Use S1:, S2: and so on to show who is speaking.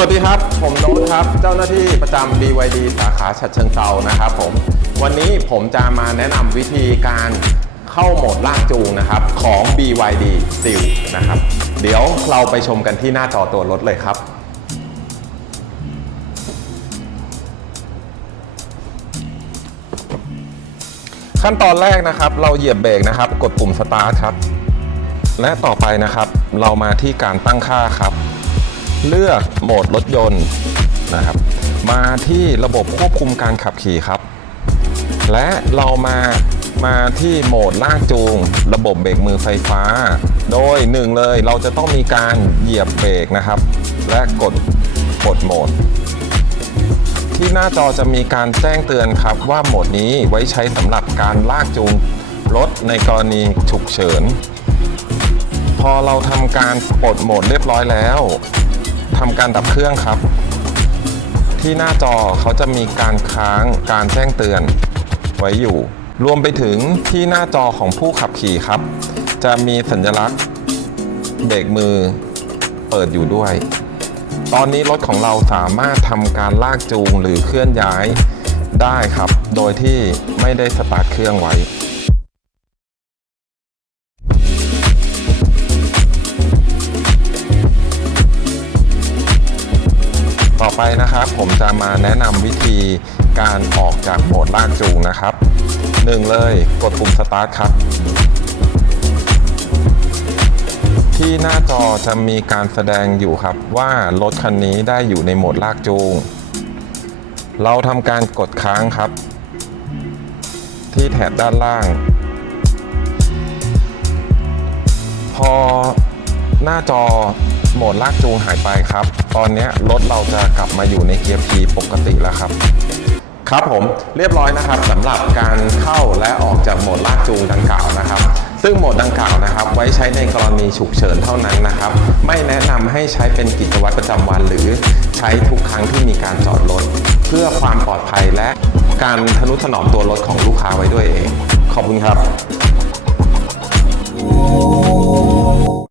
S1: วัสดีครับ ผมโน้ตครับ เจ้าหน้าที่ประจำ BYD สาขาฉะเชิงเซานะครับผม วันนี้ผมจะมาแนะนำวิธีการเข้าโหมดลากจูงนะครับของ BYD Seal นะครับ เดี๋ยวเราไปชมกันที่หน้าจอตัวรถเลยครับขั้นตอนแรกนะครับเราเหยียบเบรกนะครับ กดปุ่มสตาร์ทครับ และต่อไปนะครับ เรามาที่การตั้งค่าครับ เลือกโหมดรถยนต์นะครับ มาที่ระบบควบคุมการขับขี่ครับ และเรามามาที่โหมดลากจูง ระบบเบรกมือไฟฟ้า โดยหนึ่งเลยเราจะต้องมีการเหยียบเบรกนะครับ และกดปลดโหมด ที่หน้าจอจะมีการแจ้งเตือนครับว่าโหมดนี้ไว้ใช้สำหรับการลากจูงรถในกรณีฉุกเฉิน พอเราทำการปลดโหมดเรียบร้อยแล้ว ทำการดับเครื่องครับ ที่หน้าจอเขาจะมีการค้างการแจ้งเตือนไว้อยู่ รวมไปถึงที่หน้าจอของผู้ขับขี่ครับ จะมีสัญลักษณ์เบรกมือเปิดอยู่ด้วย ตอนนี้รถของเราสามารถทำการลากจูงหรือเคลื่อนย้ายได้ครับ โดยที่ไม่ได้สตาร์ทเครื่องไว้ ต่อไปนะครับผมจะมาแนะนำวิธีการออกจากโหมดลากจูงนะครับหนึ่งเลยกดปุ่มสตาร์ทครับ ที่หน้าจอจะมีการแสดงอยู่ครับว่ารถคันนี้ได้อยู่ในโหมดลากจูง เราทำการกดค้างครับ ที่แถบด้านล่าง พอ หน้าจอโหมดลากจูงหายไปครับ ตอนนี้รถเราจะกลับมาอยู่ในเกียร์ P ปกติแล้วครับครับผมเรียบร้อยนะครับสำหรับการเข้าและออกจากโหมดลากจูงดังกล่าวนะครับ ซึ่งโหมดดังกล่าวนะครับ ไว้ใช้ในกรณีฉุกเฉินเท่านั้นนะครับ ไม่แนะนำให้ใช้เป็นกิจวัตรประจำวัน หรือใช้ทุกครั้งที่มีการจอดรถเพื่อความปลอดภัยและการทนุถนอมตัวรถของลูกค้าไว้ด้วยเอง ขอบคุณครับ